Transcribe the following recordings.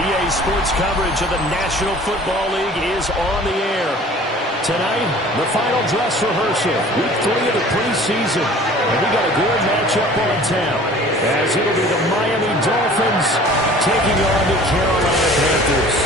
EA Sports coverage of the National Football League is on the air. Tonight, the final dress rehearsal, week 3 of the preseason. And we got a good matchup on tap, as it'll be the Miami Dolphins taking on the Carolina Panthers.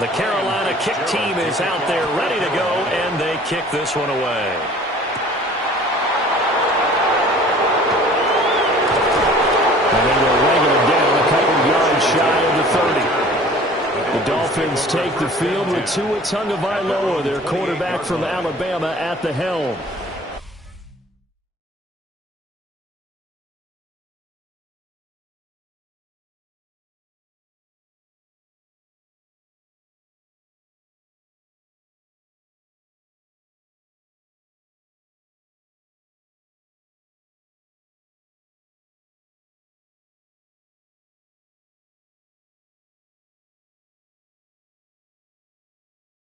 The Carolina kick team is out there ready to go, and they kick this one away. And they will wrangle it down a couple yards shy of the 30. The Dolphins take the field with Tua Tagovailoa, their quarterback from Alabama, at the helm.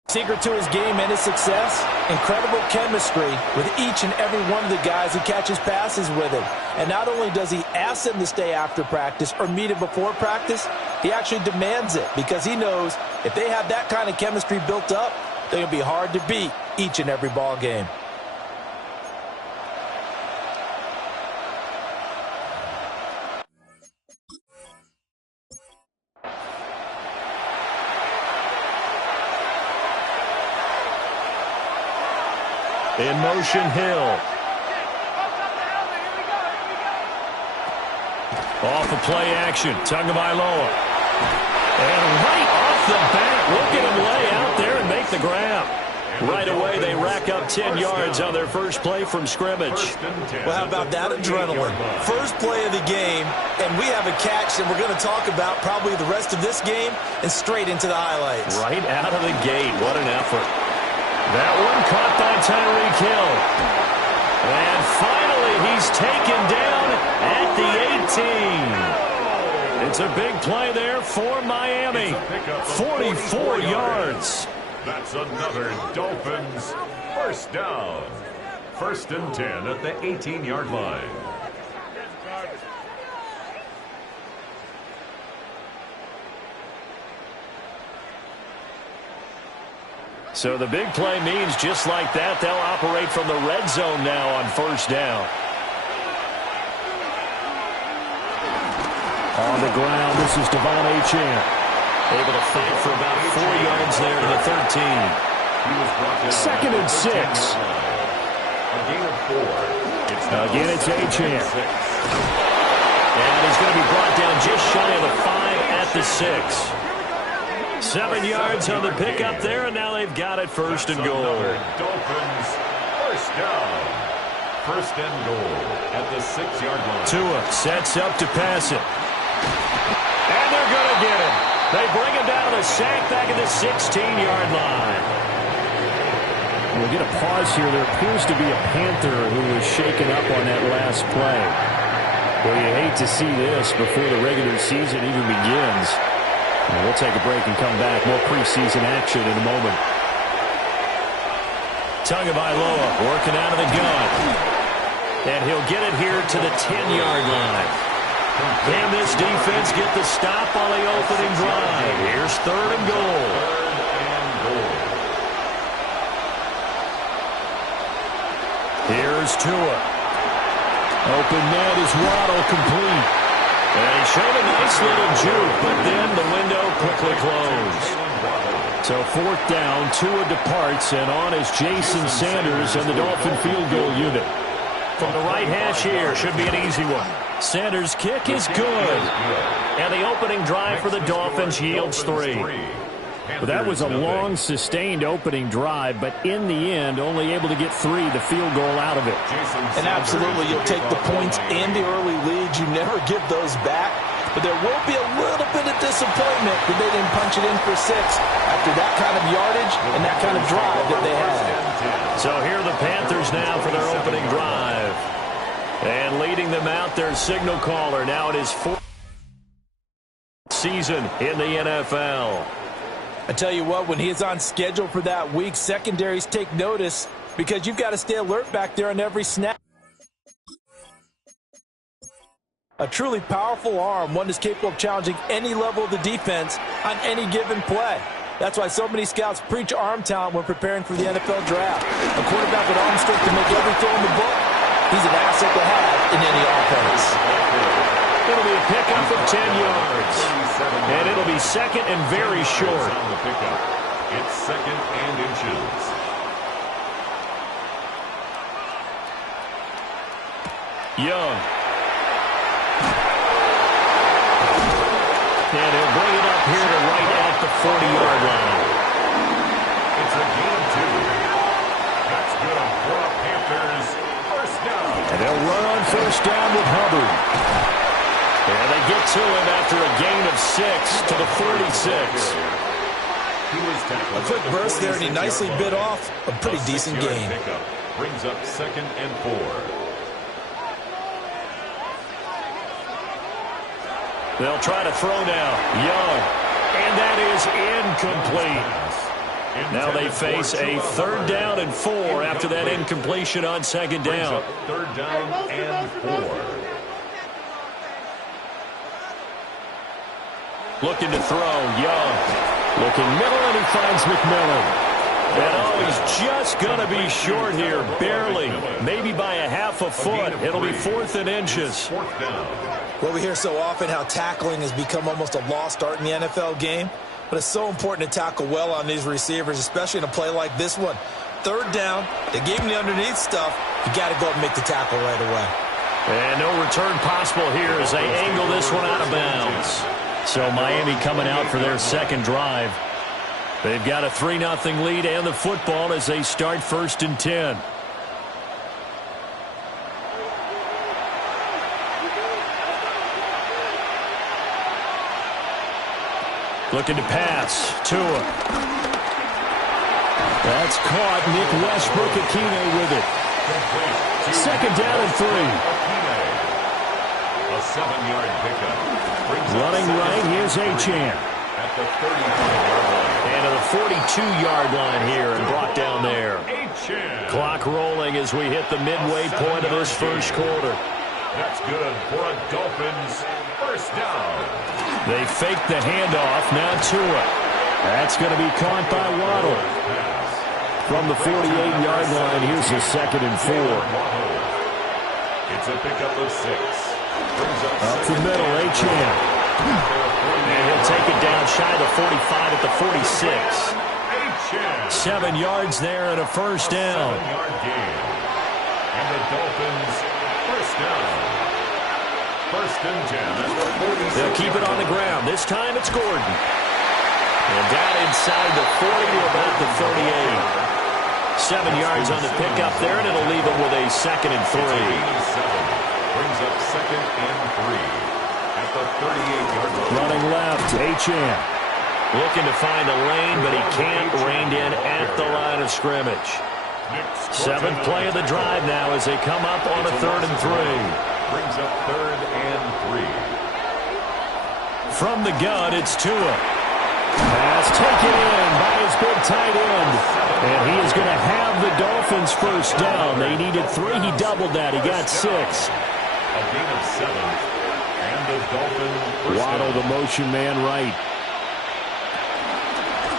Secret to his game and his success, incredible chemistry with each and every one of the guys who catches passes with him. And not only does he ask them to stay after practice or meet him before practice, he actually demands it because he knows if they have that kind of chemistry built up, they're going to be hard to beat each and every ball game. In motion, Hill. Off the play action, Tagovailoa. And right off the bat, look at him lay out there and make the grab. Right away, they rack up 10 yards on their first play from scrimmage. Well, how about that adrenaline? First play of the game, and we have a catch that we're going to talk about probably the rest of this game and straight into the highlights. Right out of the gate, what an effort. That one caught by Tyreek Hill. And finally, he's taken down at the 18. It's a big play there for Miami. 44 yards. That's another Dolphins first down. 1st and 10 at the 18-yard line. So the big play means just like that, they'll operate from the red zone now on 1st down. On the ground, this is Devon Achane. Able to fight for about 4 yards there to the 13. 2nd and 6. A gain of 4. Again, it's Achane. And he's going to be brought down just shy of the 5 at the 6. 7 yards on the pickup there, and now they've got it 1st and goal. Dolphins first down. 1st and goal at the 6-yard line. Tua sets up to pass it. And they're going to get him. They bring him down to the sack back at the 16-yard line. We'll get a pause here. There appears to be a Panther who was shaken up on that last play. Well, you hate to see this before the regular season even begins. And we'll take a break and come back. More preseason action in a moment. Tagovailoa working out of the gun. And he'll get it here to the 10-yard line. Can this defense get the stop on the opening drive? Here's 3rd and goal. Here's Tua. Open net is Waddle complete. And he showed a nice little juke, but then the window quickly close. So 4th down, Tua departs, and on is Jason Sanders and the Dolphin field goal unit. From the right hash here, should be an easy one. Sanders' kick is good. And the opening drive for the Dolphins yields 3. But that was a long, sustained opening drive, but in the end, only able to get 3, the field goal out of it. And absolutely, you'll take the points and the early leads. You never give those back. But there will be a little bit of disappointment that they didn't punch it in for 6 after that kind of yardage and that kind of drive that they had. So here are the Panthers now for their opening drive. And leading them out, their signal caller. Now it is 4th season in the NFL. I tell you what, when he is on schedule for that week, secondaries take notice because you've got to stay alert back there on every snap. A truly powerful arm, one that's capable of challenging any level of the defense on any given play. That's why so many scouts preach arm talent when preparing for the NFL draft. A quarterback with arm strength to make every throw in the book, he's an asset to have in any offense. It'll be a pickup of 10 yards. And it'll be second and very short. It's second and inches. Young. And he'll bring it up here to right at the 40-yard line. It's a gain of 2. That's good for the Panthers. First down. And they'll run on first down with Hubbard. And they get to him after a gain of 6 to the 46. A quick burst there, and he nicely bit off a pretty decent gain. Brings up second and 4. They'll try to throw now. Young. And that is incomplete. Now they face a 3rd down and 4 after that incompletion on 2nd down. 3rd down and 4. Looking to throw. Young. Looking middle, and he finds McMillan. And he's just going to be short here. Barely. Maybe by a half a foot. It'll be 4th and inches. Well, we hear so often how tackling has become almost a lost art in the NFL game. But it's so important to tackle well on these receivers, especially in a play like this one. 3rd down. They gave him the underneath stuff. You got to go up and make the tackle right away. And no return possible here as they angle this one out of bounds. So Miami coming out for their second drive. They've got a 3-0 lead and the football as they start 1st and 10. Looking to pass. Tua. That's caught. Nick Westbrook-Akine with it. 2nd down and 3. A 7-yard pickup. Running right, here's Achane. At the 35-yard line. And to the 42-yard line here and brought down there. Clock rolling as we hit the midway point of this first quarter. That's good for a Dolphins first down. They fake the handoff. Now Tua. That's going to be caught by Waddle. From the 48-yard line, here's the 2nd and 4. It's a pickup of 6. Up the middle, Achane. And he'll take it down shy of the 45 at the 46. 7 yards there and a first down. 7-yard gain. And the Dolphins first down. 1st and 10. They'll keep it on the ground. This time it's Gordon. And down inside the 40 to about the 38. 7 yards on the pickup there, and it'll leave them with a 2nd and 3. Brings up 2nd and 3 at the 38-yard line. Running left, Achane. Looking to find a lane, but he can't. Reined in at the line of scrimmage. 7th play of the drive now as they come up on a 3rd and 3. Brings up 3rd and 3. From the gun, it's Tua. Pass taken in by his big tight end. And he is going to have the Dolphins first down. They needed 3. He doubled that. He got 6. A gain of 7. And the Dolphins first Waddle, down. the motion man right.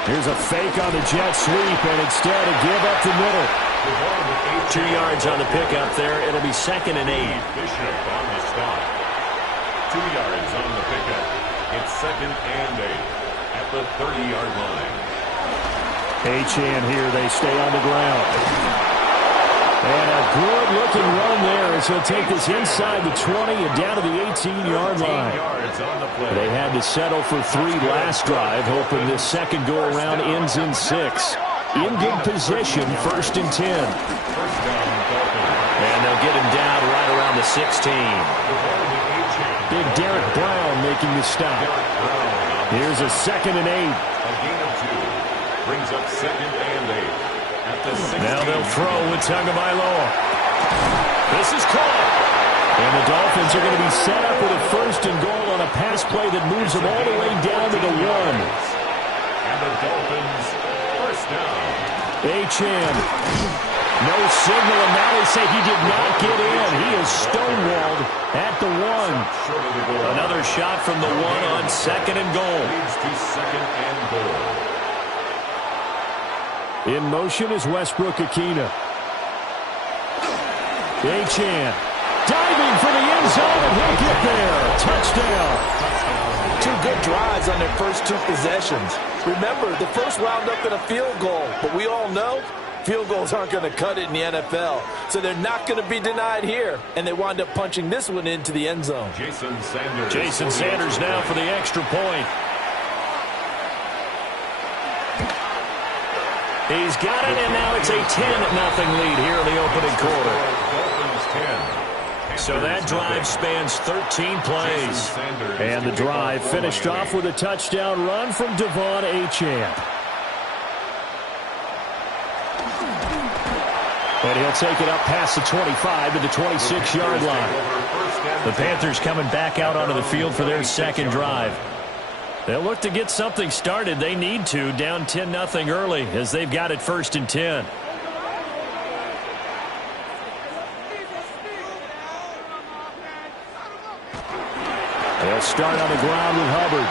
Here's a fake on the jet sweep, and instead a give up the middle. 2 yards on the pickup there. It'll be 2nd and 8. Bishop on the stop. 2 yards on the pickup. It's 2nd and 8. at the 30-yard line. Achane here. They stay on the ground. And a good-looking run there as he'll take this inside the 20 and down to the 18-yard line. They had to settle for 3 last drive, hoping this second go-around ends in 6. In good position, 1st and 10. And they'll get him down right around the 16. Big Derek Brown making the stop. Here's a 2nd and 8. A gain of 2. Brings up 2nd and 8. Now they'll throw with Tagovailoa. This is caught. And the Dolphins are going to be set up with a 1st and goal on a pass play that moves them all the way down to the 1. And the Dolphins, 1st down. Achane. No signal, and now they say he did not get in. He is stonewalled at the 1. Another shot from the 1 on 2nd and goal. Leads to 2nd and goal. In motion is Westbrook-Ikhine. Achane diving for the end zone, and he'll get there. Touchdown. 2 good drives on their first 2 possessions. Remember, the first wound up in a field goal, but we all know field goals aren't going to cut it in the NFL, so they're not going to be denied here, and they wind up punching this one into the end zone. Jason Sanders now for the extra point. He's got it, and now it's a 10-0 lead here in the opening quarter. So that drive spans 13 plays. And the drive finished off with a touchdown run from Devon Achane. And he'll take it up past the 25 to the 26-yard line. The Panthers coming back out onto the field for their second drive. They'll look to get something started. They need to, down 10-0 early as they've got it 1st and 10. They'll start on the ground with Hubbard.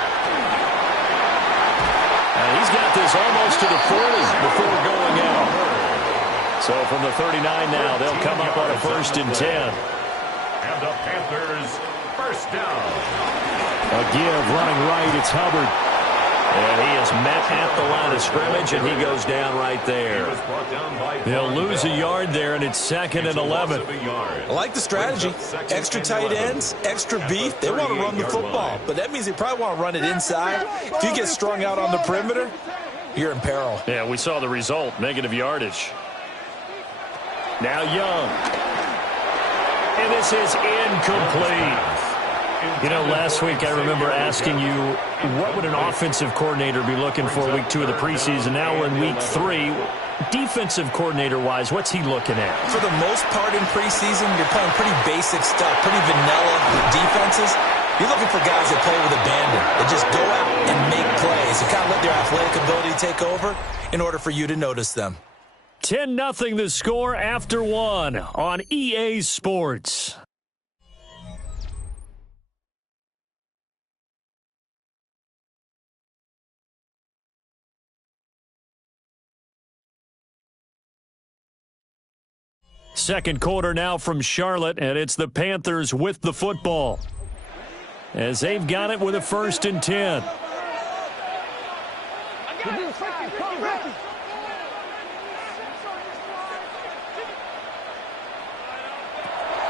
And he's got this almost to the 40 before going out. So from the 39 now, they'll come up on a 1st and 10. And the Panthers, 1st down. A give running right, it's Hubbard. And he is met at the line of scrimmage, and he goes down right there. They'll lose a yard there, and it's 2nd and 11. I like the strategy. Extra tight ends, extra beef. They want to run the football, but that means they probably want to run it inside. If you get strung out on the perimeter, you're in peril. Yeah, we saw the result, negative yardage. Now Young. And this is incomplete. You know, last week I remember asking you, what would an offensive coordinator be looking for week 2 of the preseason? Now we're in week 3. Defensive coordinator-wise, what's he looking at? For the most part in preseason, you're playing pretty basic stuff, pretty vanilla defenses. You're looking for guys that play with abandon, that just go out and make plays, and kind of let their athletic ability take over in order for you to notice them. 10-0 the score after 1 on EA Sports. Second quarter now from Charlotte, and it's the Panthers with the football as they've got it with a 1st and 10.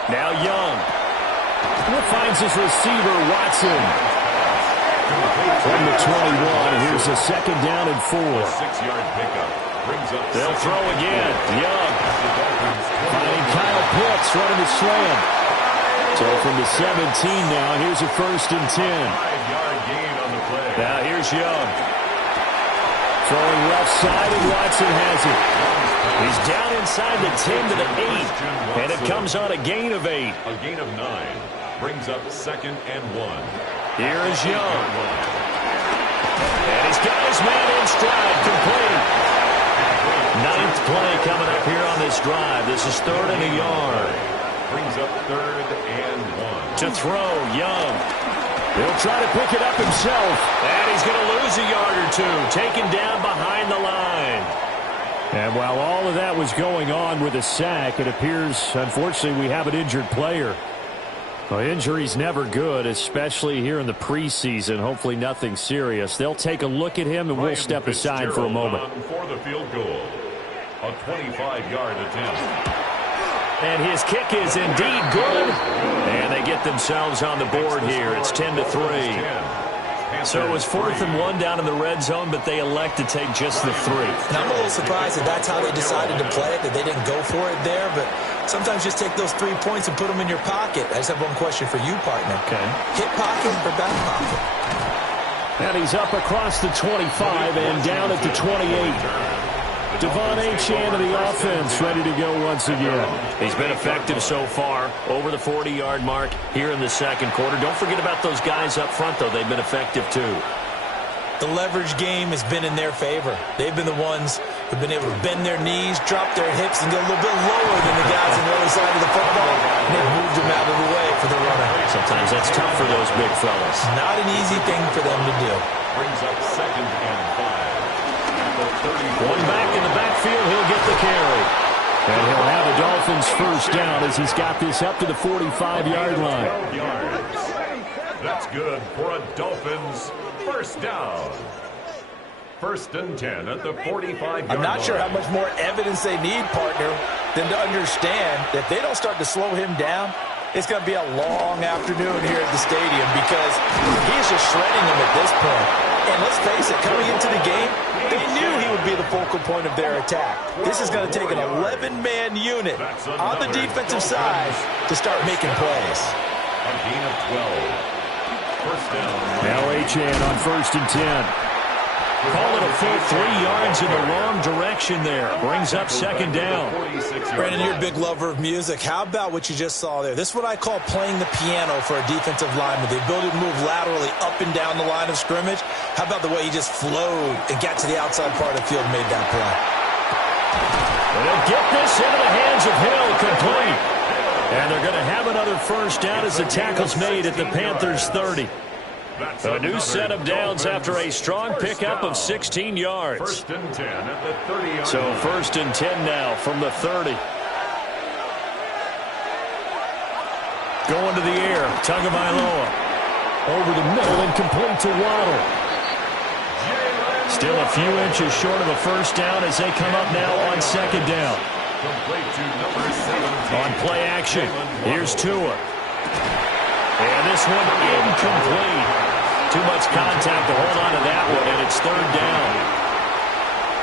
Now Young finds his receiver, Watson. From the 21, here's a 2nd down and 4. 6-yard pickup. They'll throw again. Young finding Kyle Pitts running the slam. So from the 17 now, here's a 1st and 10. 5-yard gain on the play. Now here's Young. Throwing left side, and Watson has it. He's down inside the 10 to the 8. And it comes on a gain of 8. A gain of 9. Brings up 2nd and 1. Here is Young. And he's got his man in stride, complete. 9th play coming up here on this drive. This is 3rd and a yard. Brings up 3rd and 1. To throw, Young. He'll try to pick it up himself. And he's going to lose a yard or 2. Taken down behind the line. And while all of that was going on with a sack, it appears, unfortunately, we have an injured player. Well, injury's never good, especially here in the preseason. Hopefully nothing serious. They'll take a look at him, and we'll step aside for a moment. For the field goal, a 25-yard attempt. And his kick is indeed good. And they get themselves on the board here. It's 10-3. So it was 4th and 1 down in the red zone, but they elect to take just the 3. And I'm a little surprised that that's how they decided to play it, that they didn't go for it there. But sometimes just take those 3 points and put them in your pocket. I just have one question for you, partner. Okay. Hip pocket or back pocket? And he's up across the 25 and down at the 28. Devon Achane of the offense ready to go once again. He's been effective so far, over the 40-yard mark here in the second quarter. Don't forget about those guys up front, though. They've been effective, too. The leverage game has been in their favor. They've been the ones who've been able to bend their knees, drop their hips, and get a little bit lower than the guys on the other side of the football. And they've moved them out of the way for the runner. Sometimes that's tough for those big fellas. Not an easy thing for them to do. Brings up 2nd and 5. One back in the backfield, he'll get the carry. And he'll have the Dolphins first down as he's got this up to the 45-yard line. That's good for a Dolphins first down. 1st and 10 at the 45-yard line. I'm not sure how much more evidence they need, partner, than to understand that if they don't start to slow him down, it's going to be a long afternoon here at the stadium because he's just shredding them at this point. And let's face it, coming into the game, they knew he would be the focal point of their attack. This is going to take an 11-man unit on the defensive side to start making plays. A gain of 12. First down. Now Achane on 1st and 10. Call it a full 3 yards in the wrong direction there. Brings up 2nd down. Brandon, you're a big lover of music. How about what you just saw there? This is what I call playing the piano for a defensive lineman. The ability to move laterally up and down the line of scrimmage. How about the way he just flowed and got to the outside part of the field and made that play? They'll get this into the hands of Hill, complete. And they're going to have another first down as the tackle's made at the Panthers' 30. A new set of downs after a strong pickup of 16 yards. 1st and 10 at the 30-yard line. So 1st and 10 now from the 30. Going to the air, Tagovailoa. Over the middle and complete to Waddle. Still a few inches short of a first down as they come up now on 2nd down. Complete to number 17. On play action, here's Tua. And this one incomplete. Too much contact to hold on to that one, and it's 3rd down.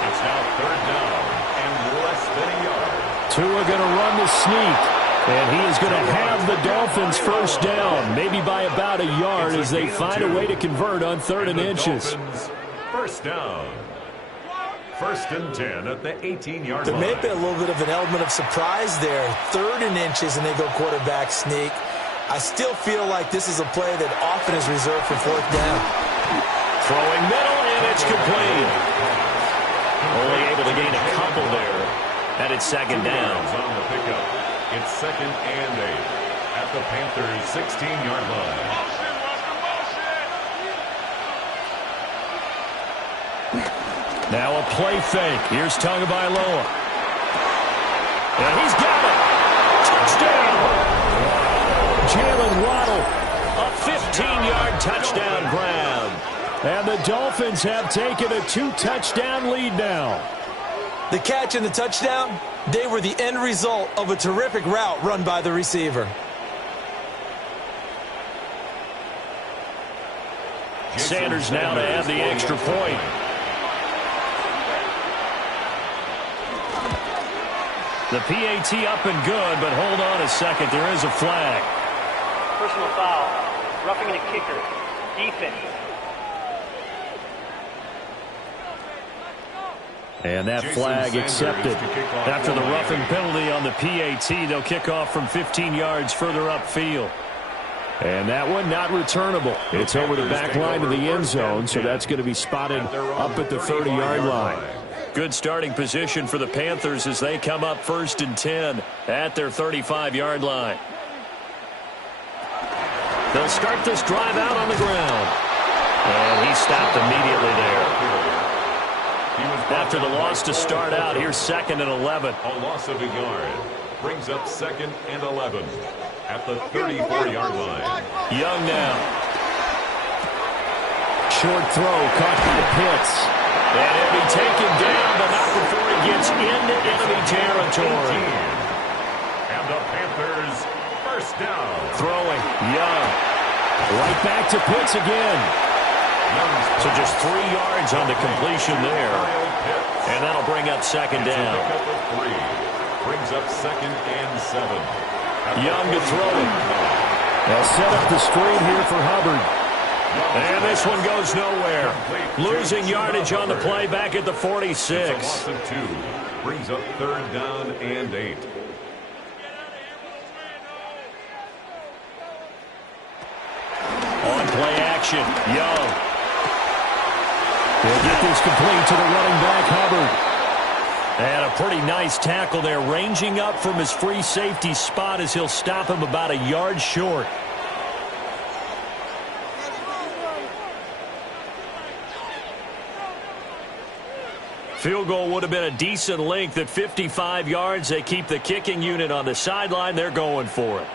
It's now 3rd down and less than a yard. Tua going to run the sneak, and he is going to have the Dolphins first down, maybe by about a yard as they find a way to convert on 3rd and inches. First down. 1st and 10 at the 18-yard line. There may have been a little bit of an element of surprise there. 3rd and inches, and they go quarterback sneak. I still feel like this is a play that often is reserved for 4th down. Throwing middle, and it's complete. Only able to gain a couple there. And it's 2nd down. On the pickup. It's 2nd and 8 at the Panthers' 16-yard line. Now a play fake. Here's Tagovailoa. And he's got it. Touchdown. Jalen Waddle, a 15-yard touchdown grab. And the Dolphins have taken a 2-touchdown lead now. The catch and the touchdown, they were the end result of a terrific route run by the receiver. Sanders now to add the extra point. The PAT up and good, but hold on a second. There is a flag. Personal foul, roughing the kicker, defense. And that flag accepted. After the roughing penalty on the PAT, they'll kick off from 15 yards further upfield. And that one not returnable. It's over the back line of the end zone, so that's going to be spotted up at the 30-yard line. Good starting position for the Panthers as they come up 1st and 10 at their 35-yard line. They'll start this drive out on the ground. And he stopped immediately there. After the loss to start out, here's 2nd and 11. A loss of a yard brings up 2nd and 11 at the 34-yard line. Young now. Short throw caught by Pitts. And he'll be taken down, but not before he gets into enemy territory. And the Panthers first down. Throwing. Young. Right back to Pitts again. So just 3 yards on the completion there. And that'll bring up second down. Brings up 2nd and 7. Young to throw it. They'll set up the screen here for Hubbard. And this one goes nowhere. Losing yardage on the play back at the 46. Loss of 2. Brings up 3rd down and 8. On play action, Young. He'll get this complete to the running back, Hubbard. And a pretty nice tackle there, ranging up from his free safety spot as he'll stop him about a yard short. Field goal would have been a decent length at 55 yards. They keep the kicking unit on the sideline. They're going for it.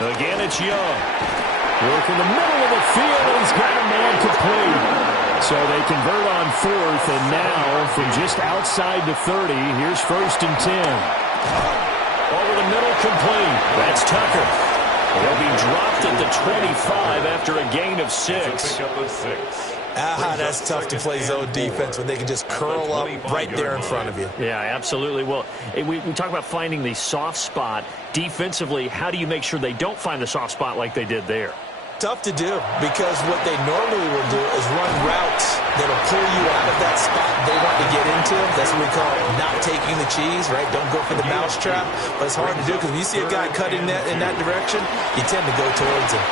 Again, it's Young. Work in the middle of the field, and he's got a man complete. So they convert on 4th, and now from just outside the 30, here's 1st and 10. Over the middle, complete. That's Tucker. He'll be dropped at the 25 after a gain of 6. That's tough to play zone defense when they can just curl up right there in front of you. Yeah, absolutely. Well, we talk about finding the soft spot. Defensively, how do you make sure they don't find the soft spot like they did there? Tough to do, because what they normally will do is run routes that'll pull you out of that spot they want to get into. That's what we call not taking the cheese, right? Don't go for the mousetrap. But it's hard to do because when you see a guy cutting that in that direction, you tend to go towards him.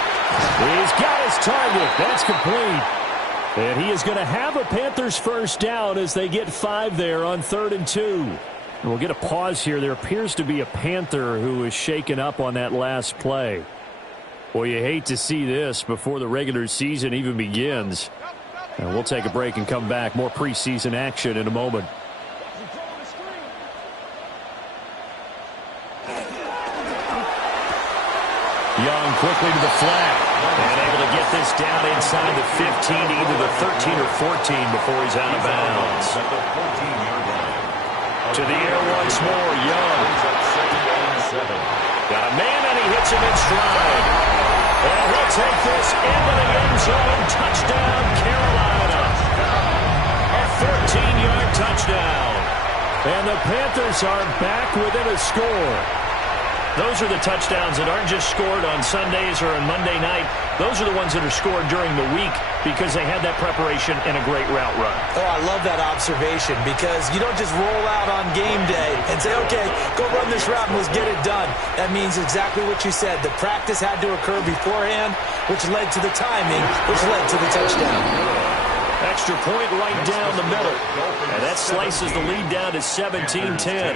He's got his target. That's complete. And he is going to have a Panthers first down as they get 5 there on 3rd and 2. And we'll get a pause here. There appears to be a Panther who is shaken up on that last play. Well, you hate to see this before the regular season even begins. And we'll take a break and come back. More preseason action in a moment. Young quickly to the flat. And able to get this down inside the 15, either the 13 or 14 before he's out of bounds. To the air once more, Young. Got a man, and he hits him in stride. And he'll take this into the end zone. Touchdown, Carolina. A 14-yard touchdown. And the Panthers are back within a score. Those are the touchdowns that aren't just scored on Sundays or on Monday night. Those are the ones that are scored during the week because they had that preparation and a great route run. Oh, I love that observation, because you don't just roll out on game day and say, okay, go run this route and let's get it done. That means exactly what you said. The practice had to occur beforehand, which led to the timing, which led to the touchdown. Extra point right down the middle. And that slices the lead down to 17-10.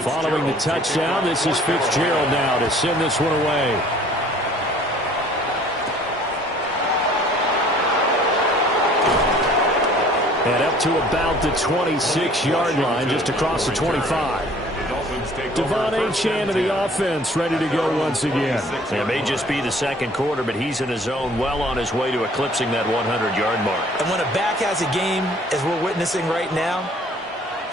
Following the touchdown, this is Fitzgerald now to send this one away. And up to about the 26-yard line, just across the 25. Devon Achane of the offense ready to go once again. It may just be the second quarter, but he's in his zone, well on his way to eclipsing that 100-yard mark. And when a back has a game, as we're witnessing right now,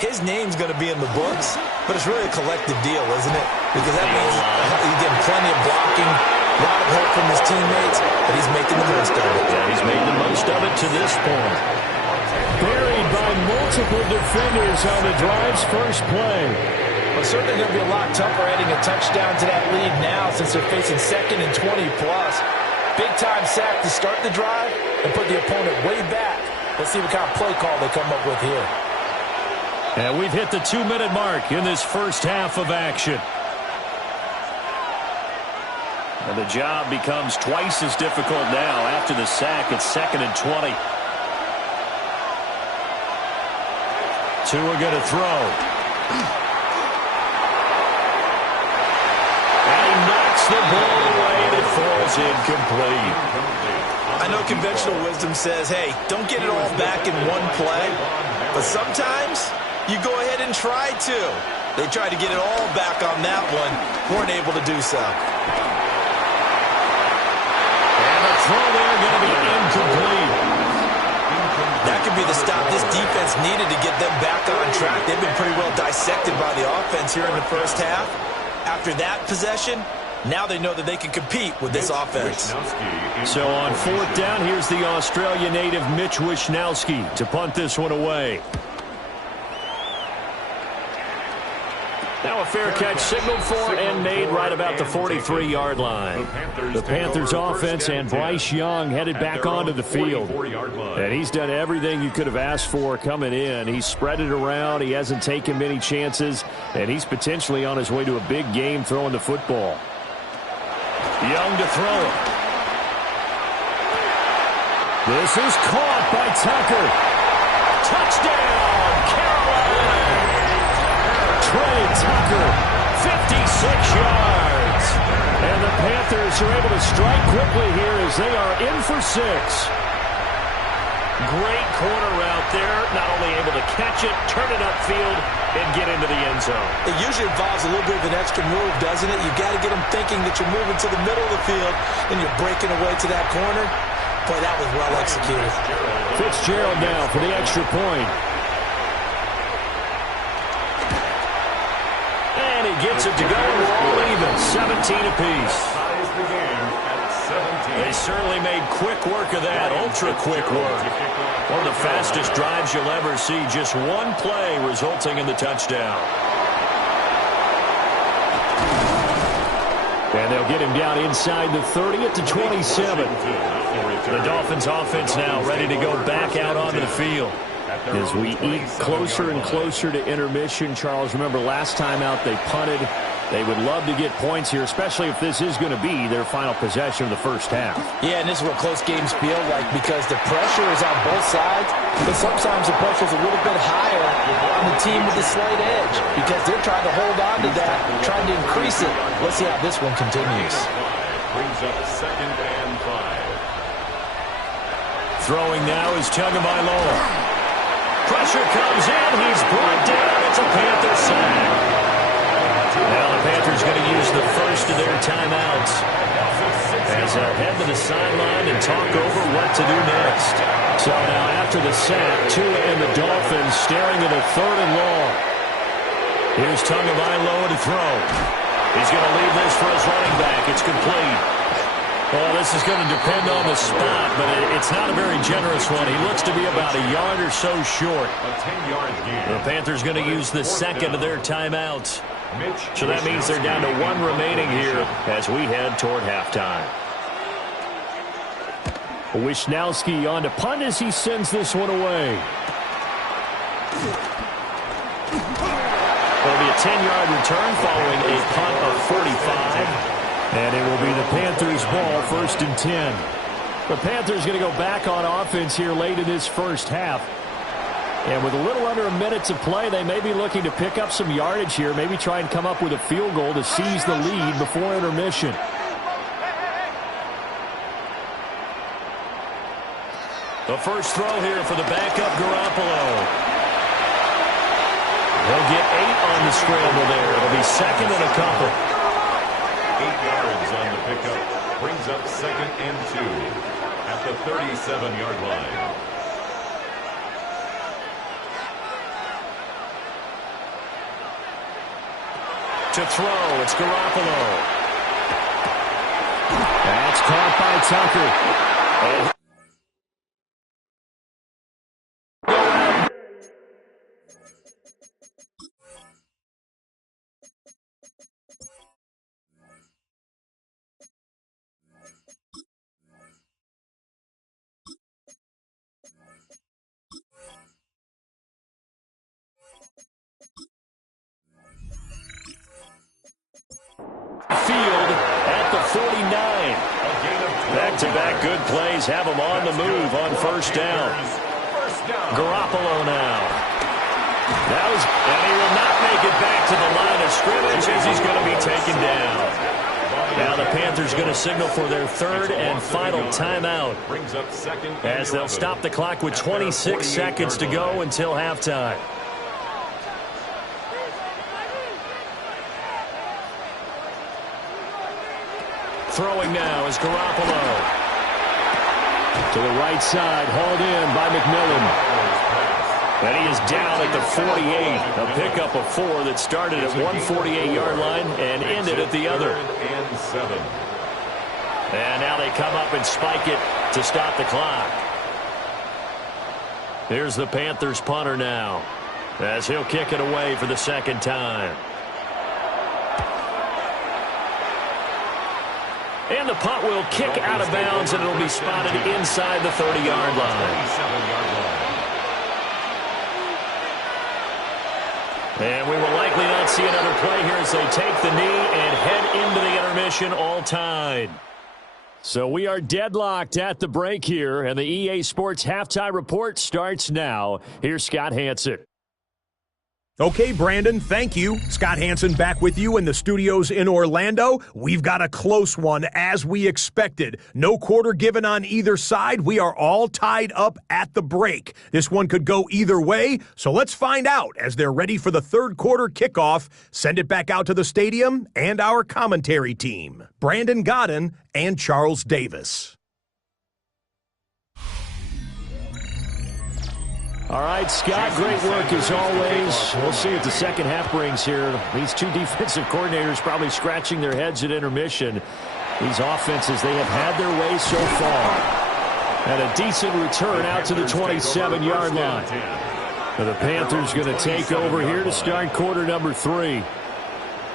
his name's going to be in the books, but it's really a collective deal, isn't it? Because that means he's getting plenty of blocking, a lot of help from his teammates, but he's making the most of it. Yeah, he's made the most of it to this point. Buried by multiple defenders on the drive's first play. Well, it's certainly going to be a lot tougher adding a touchdown to that lead now since they're facing 2nd and 20-plus. Big-time sack to start the drive and put the opponent way back. Let's see what kind of play call they come up with here. And we've hit the 2-minute mark in this first half of action. And the job becomes twice as difficult now after the sack. It's 2nd and 20. Tua going to throw. And he knocks the ball away and it falls incomplete. I know conventional wisdom says, hey, don't get it all back in one play. But sometimes You go ahead and try to. They tried to get it all back on that one. Weren't able to do so. And the throw there going to be incomplete. That could be the stop this defense needed to get them back on track. They've been pretty well dissected by the offense here in the first half. After that possession, now they know that they can compete with this offense. So on fourth down, here's the Australia native Mitch Wishnowsky to punt this one away. Now a fair catch signaled for and made right about the 43-yard line. The Panthers offense and Bryce Young headed back onto the field. And he's done everything you could have asked for coming in. He's spread it around. He hasn't taken many chances. And he's potentially on his way to a big game throwing the football. Young to throw it. This is caught by Tucker. Touchdown, Carolina! Trey Tucker, 56 yards. And the Panthers are able to strike quickly here as they are in for 6. Great corner route there. Not only able to catch it, turn it upfield, and get into the end zone. It usually involves a little bit of an extra move, doesn't it? You've got to get them thinking that you're moving to the middle of the field, and you're breaking away to that corner. Boy, that was well executed. Fitzgerald now for the extra point. And he gets it to go. We're all even. 17 apiece. They certainly made quick work of that. Ultra quick work. One of the fastest drives you'll ever see. Just one play resulting in the touchdown. And they'll get him down inside the 30 at the 27. The Dolphins offense now ready to go back out onto the field. As we eke closer and closer to intermission, Charles, remember last time out they punted. They would love to get points here, especially if this is going to be their final possession of the first half. Yeah, and this is what close games feel like because the pressure is on both sides, but sometimes the pressure is a little bit higher on the team with the slight edge because they're trying to hold on to that, trying to increase it. Let's see how this one continues. Brings up 2nd and 5. Throwing now is Tagovailoa. Pressure comes in. He's brought down. It's a Panther sack. Now the Panthers going to use the first of their timeouts as they'll head to the sideline and talk over what to do next. So now after the sack, Tua and the Dolphins staring at a 3rd and long. Here's Tagovailoa to throw. He's going to leave this for his running back. It's complete. Well, this is going to depend on the spot, but it's not a very generous one. He looks to be about a yard or so short. A 10-yard gain. The Panthers going to use the second of their timeouts. So that means they're down to 1 remaining here as we head toward halftime. Wishnowsky on to punt as he sends this one away. It'll be a 10-yard return following a punt of 45. And it will be the Panthers' ball, 1st and 10. The Panthers going to go back on offense here late in this first half. And with a little under a minute to play, they may be looking to pick up some yardage here, maybe try and come up with a field goal to seize the lead before intermission. The first throw here for the backup Garoppolo. He'll get 8 on the scramble there. It'll be 2nd and a couple. 8 yards on the pickup. Brings up 2nd and 2 at the 37-yard line. To throw, it's Garoppolo. That's caught by Tucker. Field at the 49. Back-to-back good plays have him on the move on 1st down. Garoppolo now. And he will not make it back to the line of scrimmage as he's going to be taken down. Now the Panthers going to signal for their 3rd and final timeout as they'll stop the clock with 26 seconds to go until halftime. Throwing now is Garoppolo. To the right side, hauled in by McMillan. And he is down at the 48. A pickup of 4 that started at 148-yard line and ended at the other. And now they come up and spike it to stop the clock. Here's the Panthers punter now, as he'll kick it away for the second time. And the punt will kick out of bounds, and it'll be spotted inside the 30-yard line. And we will likely not see another play here as they take the knee and head into the intermission, all tied. So we are deadlocked at the break here, and the EA Sports Halftime Report starts now. Here's Scott Hanson. Okay, Brandon, thank you. Scott Hanson back with you in the studios in Orlando. We've got a close one, as we expected. No quarter given on either side. We are all tied up at the break. This one could go either way, so let's find out as they're ready for the third quarter kickoff. Send it back out to the stadium and our commentary team, Brandon Godden and Charles Davis. All right, Scott, great work as always. We'll see what the second half brings here. These two defensive coordinators probably scratching their heads at intermission. These offenses, they have had their way so far. And a decent return out to the 27-yard line. And the Panthers going to take over here to start quarter number 3.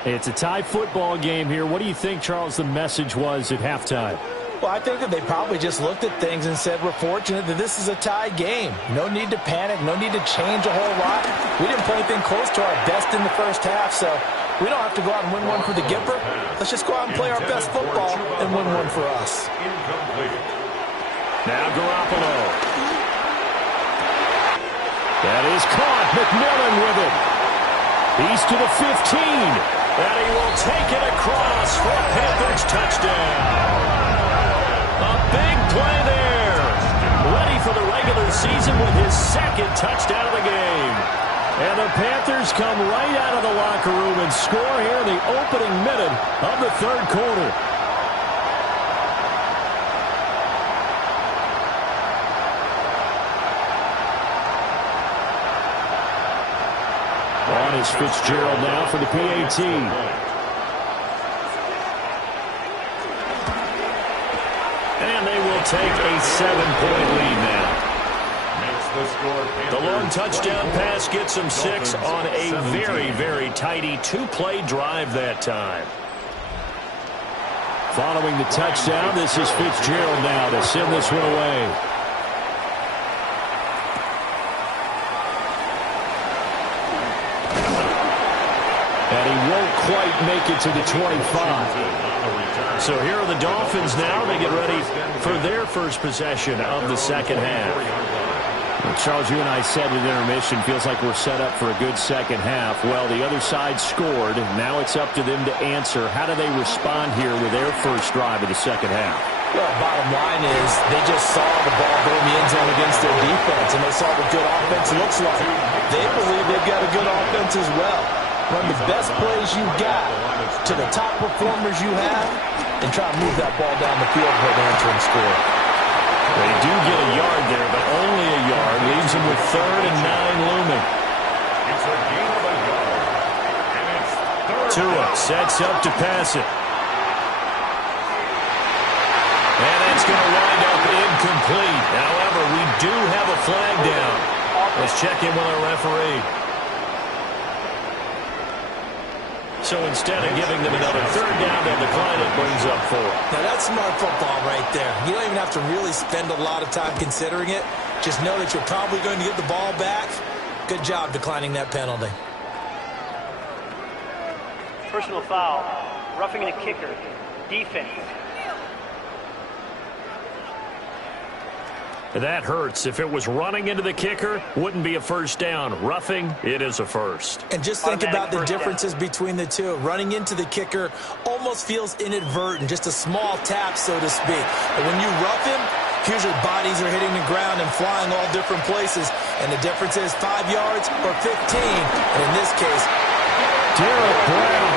It's a tie football game here. What do you think, Charles, the message was at halftime? Well, I think that they probably just looked at things and said, we're fortunate that this is a tie game. No need to panic. No need to change a whole lot. We didn't play anything close to our best in the first half, so we don't have to go out and win one for the Gipper. Let's just go out and play our best football and win one for us. Now Garoppolo. That is caught. McMillan with it. He's to the 15. And he will take it across for a Panthers touchdown. A big play there. Ready for the regular season with his second touchdown of the game. And the Panthers come right out of the locker room and score here in the opening minute of the third quarter. On is Fitzgerald now for the PAT. And they will take a 7-point lead now. The long touchdown pass gets them 6 on a very, very tidy 2-play drive that time. Following the touchdown, this is Fitzgerald now to send this one away. And he won't quite make it to the 25. So here are the Dolphins now. They get ready for their first possession of the second half. Well, Charles, you and I said at intermission, feels like we're set up for a good second half. Well, the other side scored. Now it's up to them to answer. How do they respond here with their first drive of the second half? Well, bottom line is they just saw the ball go in the end zone against their defense, and they saw what good offense looks like. They believe they've got a good offense as well. Run the best plays you got to the top performers you have and try to move that ball down the field for an answering score. They do get a yard there, but only a yard. Leaves them with 3rd and 9 looming. Tua sets up to pass it. And it's going to wind up incomplete. However, we do have a flag down. Let's check in with our referee. So instead of giving them another 3rd down, they'll decline it, brings up 4. Now that's smart football right there. You don't even have to really spend a lot of time considering it. Just know that you're probably going to get the ball back. Good job declining that penalty. Personal foul. Roughing the kicker. Defense. That hurts. If it was running into the kicker, wouldn't be a first down. Roughing, it is a first. And just think about the differences between the two. Running into the kicker almost feels inadvertent, just a small tap, so to speak. But when you rough him, usually bodies are hitting the ground and flying all different places. And the difference is 5 yards or 15. And in this case, Derek Brown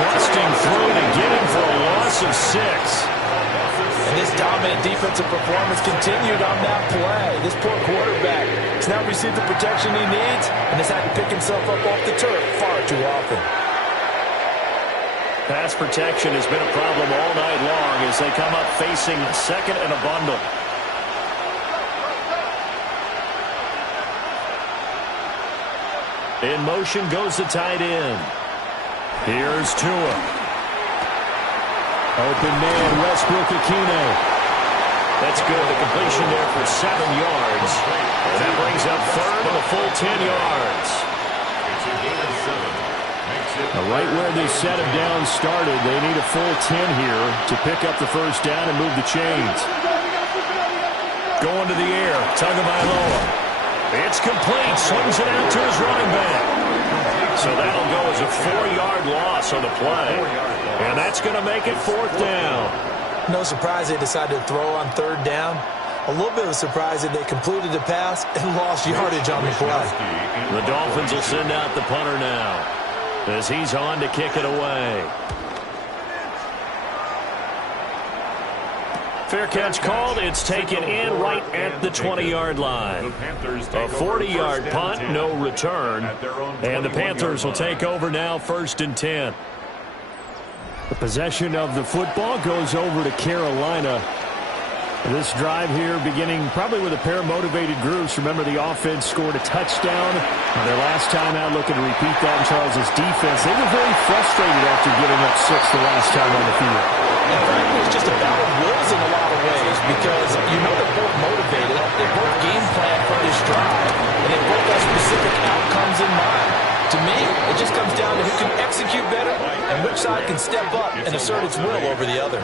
busting through to get him for a loss of 6. And this dominant defensive performance continued on that play. This poor quarterback has now received the protection he needs and has had to pick himself up off the turf far too often. Pass protection has been a problem all night long as they come up facing second and a bundle. In motion goes the tight end. Here's Tua. Open man, Westbrook-Ikine. That's good. The completion there for 7 yards. And that brings up third and a full 10 yards. Now, right where this set of downs started, they need a full 10 here to pick up the first down and move the chains. Going to the air, Tagovailoa. It's complete. Swings it out to his running back. So that'll go as a 4-yard loss on the play. And that's going to make it 4th down. No surprise they decided to throw on 3rd down. A little bit of a surprise that they completed the pass and lost yardage on the play. The Dolphins will send out the punter now as he's on to kick it away. Fair catch called. It's taken in right at the 20-yard line. A 40-yard punt, no return. And the Panthers will take over now, 1st and 10. The possession of the football goes over to Carolina. This drive here beginning probably with a pair of motivated groups. Remember, the offense scored a touchdown. Their last time out looking to repeat that in Charles' defense. They were very frustrated after giving up 6 the last time on the field. And frankly, it's just a battle of wills in a lot of ways because you know they're both motivated. They both game plan for this drive, and they both have specific outcomes in mind. To me, it just comes down to who can execute better and which side can step up and assert its will over the other.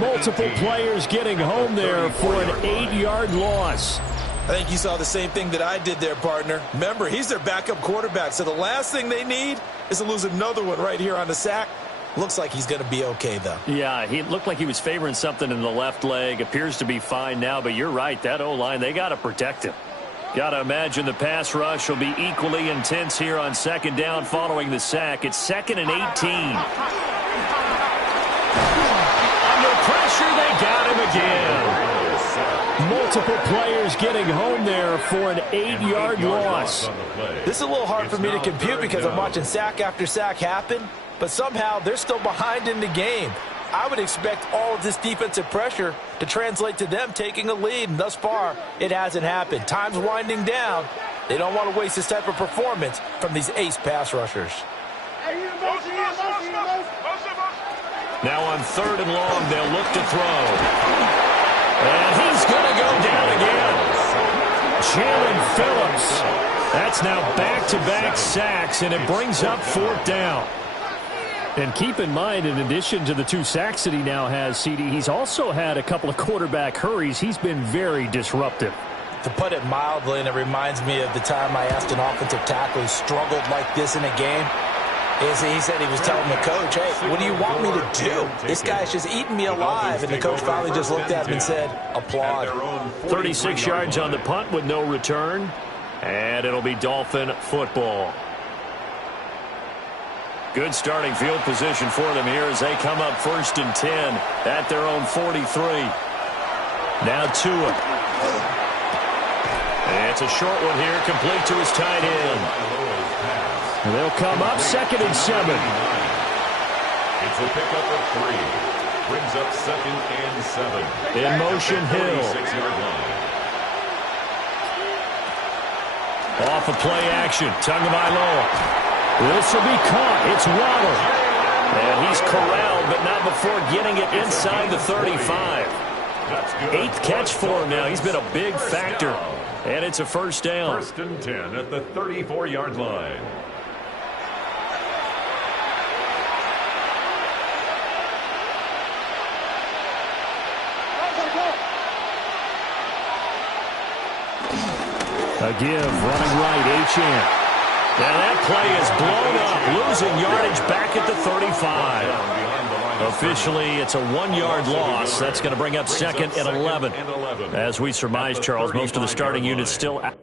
Multiple players getting home there for an 8-yard loss. I think you saw the same thing that I did there, partner. Remember, he's their backup quarterback, so the last thing they need is to lose another one right here on the sack. Looks like he's going to be okay, though. Yeah, he looked like he was favoring something in the left leg. Appears to be fine now, but you're right. That O-line, they got to protect him. Got to imagine the pass rush will be equally intense here on 2nd down following the sack. It's 2nd and 18. Under pressure, they got him again. Multiple players getting home there for an 8-yard loss. This is a little hard for me to compute because I'm watching sack after sack happen, but somehow they're still behind in the game. I would expect all of this defensive pressure to translate to them taking a lead, and thus far, it hasn't happened. Time's winding down. They don't want to waste this type of performance from these ace pass rushers. Now on 3rd and long, they'll look to throw. And he's going to go down again. Jalen Phillips. That's now back-to-back sacks, and it brings up 4th down. And keep in mind, in addition to the 2 sacks that he now has, CD, he's also had a couple of quarterback hurries. He's been very disruptive. To put it mildly, and it reminds me of the time I asked an offensive tackle who struggled like this in a game. He said he was telling the coach, hey, what do you want me to do? This guy's just eating me alive. And the coach finally just looked at him and said, applaud. 36 yards on the punt with no return. And it'll be Dolphin football. Good starting field position for them here as they come up 1st and 10 at their own 43. Now Tua. And it's a short one here, complete to his tight end. And they'll come up 2nd and 7. It's a pickup of 3. Brings up 2nd and 7. In motion, Hill. 6-yard line. Off of play action, Tagovailoa. This will be caught. It's Waddle. And he's corralled, but not before getting it inside the 35. 8th catch for him now. He's been a big factor. And it's a 1st down. 1st and 10 at the 34-yard line. A give, running right, Achane. Now that play is blown up, losing yardage back at the 35. Officially, it's a 1-yard loss. That's going to bring up 2nd and 11. As we surmise, Charles, most of the starting units still out.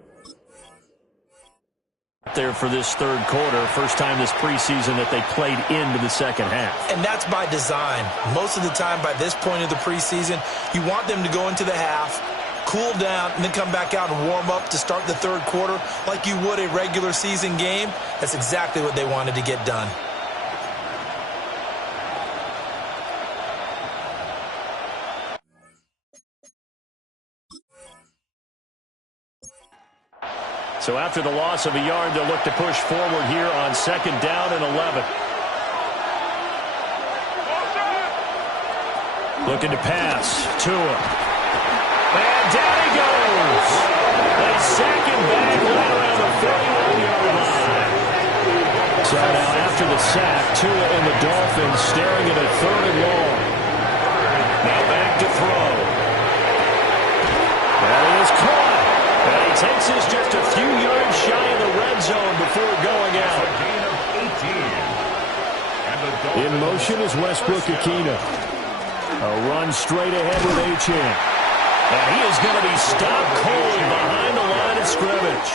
out there for this third quarter. First time this preseason that they played into the second half. And that's by design. Most of the time by this point of the preseason, you want them to go into the half, cool down, and then come back out and warm up to start the third quarter like you would a regular season game. That's exactly what they wanted to get done. So after the loss of a yard, they'll look to push forward here on second down and 11. Looking to pass. Tua. And down he goes. They sack him back right around the 41-yard line. So now after the sack, Tua and the Dolphins staring at a third and long. Now back to throw. That is caught. And he takes this just a few yards shy of the red zone before going out. In motion is Westbrook-Ikhine. A run straight ahead with Achane. And he is going to be stopped cold behind the line of scrimmage.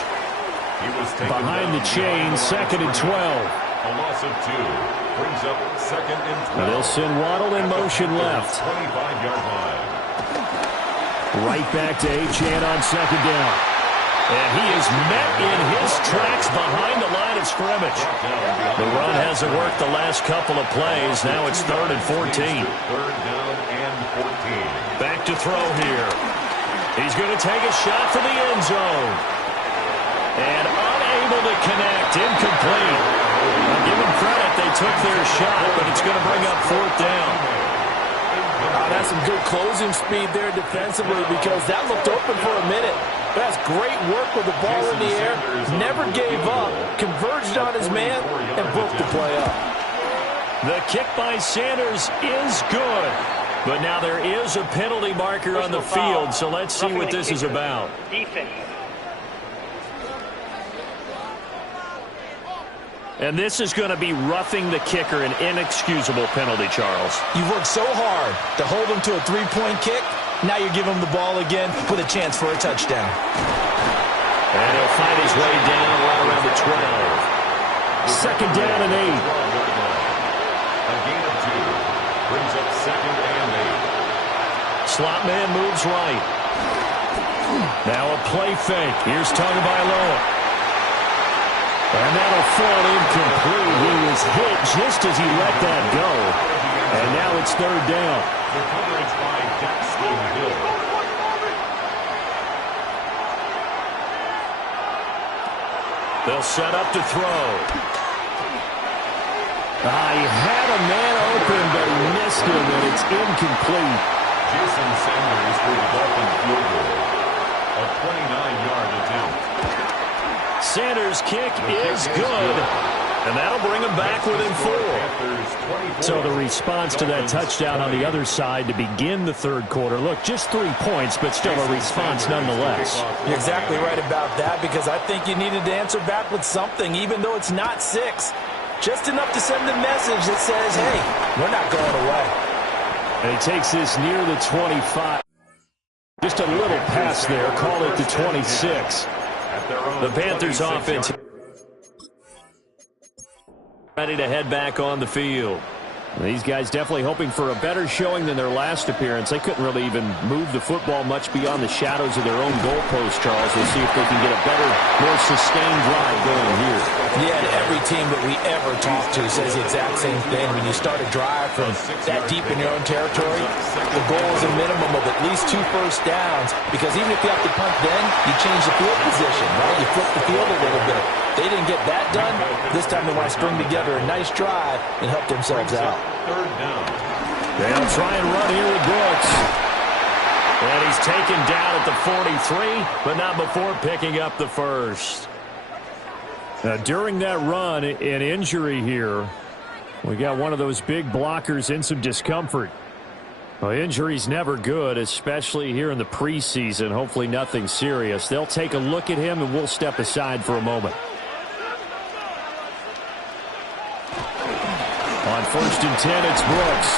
Behind the chain, second and 12. A loss of 2 brings up second and 12. They'll send Waddle in motion left. 25-yard line. Right back to Achane on second down. And he is met in his tracks behind the line of scrimmage. The run hasn't worked the last couple of plays. Now it's third and 14. Third down and 14. Back to throw here. He's going to take a shot for the end zone. And unable to connect. Incomplete. I'll give them credit. They took their shot, but it's going to bring up fourth down. That's some good closing speed there defensively because that looked open for a minute. That's great work with the ball in the air. Never gave up. Converged on his man and broke the play up. The kick by Sanders is good. But now there is a penalty marker on the field, so let's see what this is about. Defense. And this is going to be roughing the kicker, an inexcusable penalty, Charles. You've worked so hard to hold him to a three-point kick. Now you give him the ball again with a chance for a touchdown. And he'll find his way down right around the 12. Second down and 8. A gain of 2 brings up second and 8. Slot man moves right. Now a play fake. Here's Tagovailoa. And that'll fall incomplete. He was hit just as he let that go. And now it's third down. The coverage by Jackson Hill. They'll set up to throw. He had a man open, but he missed him, and it's incomplete. Jason Sanders for the Dolphins field goal. A 29-yard attempt. Sanders' kick is good, and that'll bring him back within 4. So the response to that touchdown on the other side to begin the third quarter. Look, just 3 points, but still a response nonetheless. You're exactly right about that because I think you needed to answer back with something, even though it's not 6. Just enough to send a message that says, hey, we're not going away. And he takes this near the 25. Just a little pass there. Call it the 26. The Panthers offense ready to head back on the field. These guys definitely hoping for a better showing than their last appearance. They couldn't really even move the football much beyond the shadows of their own goalpost, Charles. We'll see if they can get a better, more sustained drive going here. Yeah, and every team that we ever talk to says the exact same thing. When you start a drive from that deep in your own territory, the goal is a minimum of at least 2 first downs because even if you have to punt then, you change the field position, right? You flip the field a little bit. They didn't get that done. This time they want to string together a nice drive and help themselves out. Third down. They'll try and run here with Brooks. And he's taken down at the 43, but not before picking up the first. Now, during that run, an injury here. We got one of those big blockers in some discomfort. Well, injury's never good, especially here in the preseason. Hopefully nothing serious. They'll take a look at him, and we'll step aside for a moment. On first and 10, it's Brooks.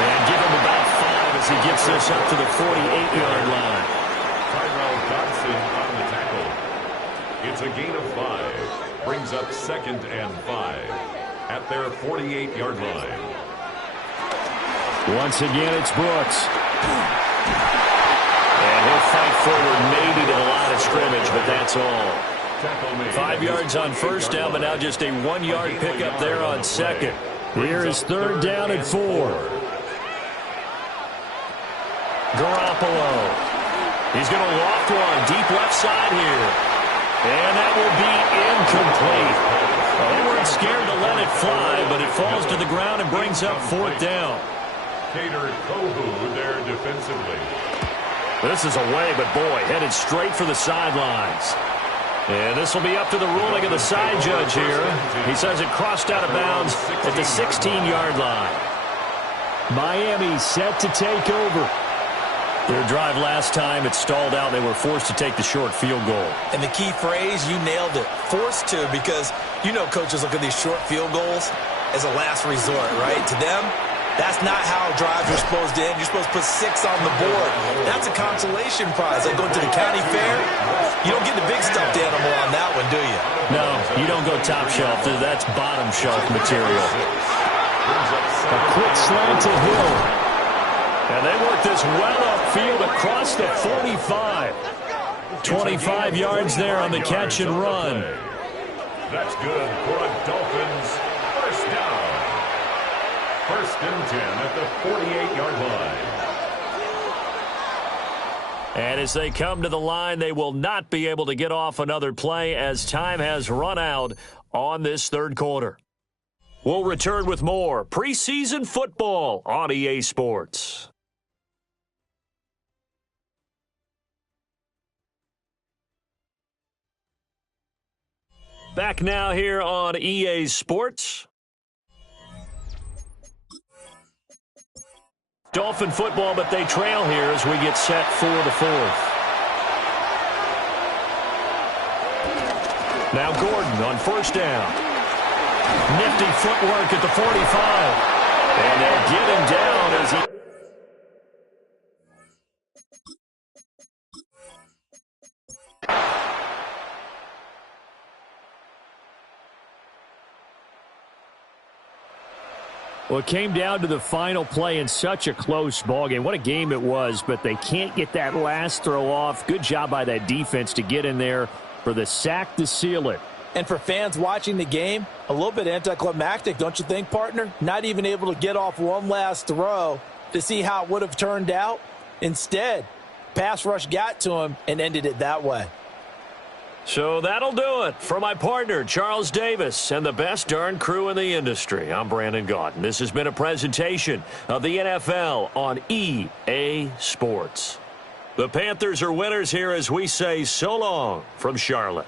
And give him about 5 as he gets this up to the 48-yard line. Tyrell Dodson on the tackle. It's a gain of 5. brings up 2nd and 5 at their 48-yard line. Once again, it's Brooks. And he'll fight forward maybe to the line of scrimmage, but that's all. 5 yards on first down, but now just a 1-yard pickup there on second. Here is 3rd down and 4. Garoppolo. He's going to loft one deep left side here. And that will be incomplete. Well, they weren't scared to let it fly, but it falls to the ground and brings up 4th down. Cater Kohu there defensively. This is away, but boy, headed straight for the sidelines. And this will be up to the ruling of the side judge here. He says it crossed out of bounds at the 16-yard line. Miami set to take over. Their drive last time, it stalled out. They were forced to take the short field goal. And the key phrase, you nailed it, forced to, because you know coaches look at these short field goals as a last resort, right? To them, that's not how drives are supposed to end. You're supposed to put 6 on the board. That's a consolation prize. Like going to the county fair, you don't get the big stuffed animal on that one, do you? No, you don't go top shelf. That's bottom shelf material. A quick slant to Hill. And they work this well upfield across the 45. 25 yards there on the catch and run. That's good for a Dolphins first down. 1st and 10 at the 48-yard line. And as they come to the line, they will not be able to get off another play as time has run out on this 3rd quarter. We'll return with more preseason football on EA Sports. Back now here on EA Sports. Dolphin football, but they trail here as we get set for the 4th. Now Gordon on first down. Nifty footwork at the 45. And they'll get him down as he... Well, it came down to the final play in such a close ballgame. What a game it was, but they can't get that last throw off. Good job by that defense to get in there for the sack to seal it. And for fans watching the game, a little bit anticlimactic, don't you think, partner? Not even able to get off one last throw to see how it would have turned out. Instead, pass rush got to him and ended it that way. So that'll do it for my partner, Charles Davis, and the best darn crew in the industry. I'm Brandon Gaudin. This has been a presentation of the NFL on EA Sports. The Panthers are winners here as we say so long from Charlotte.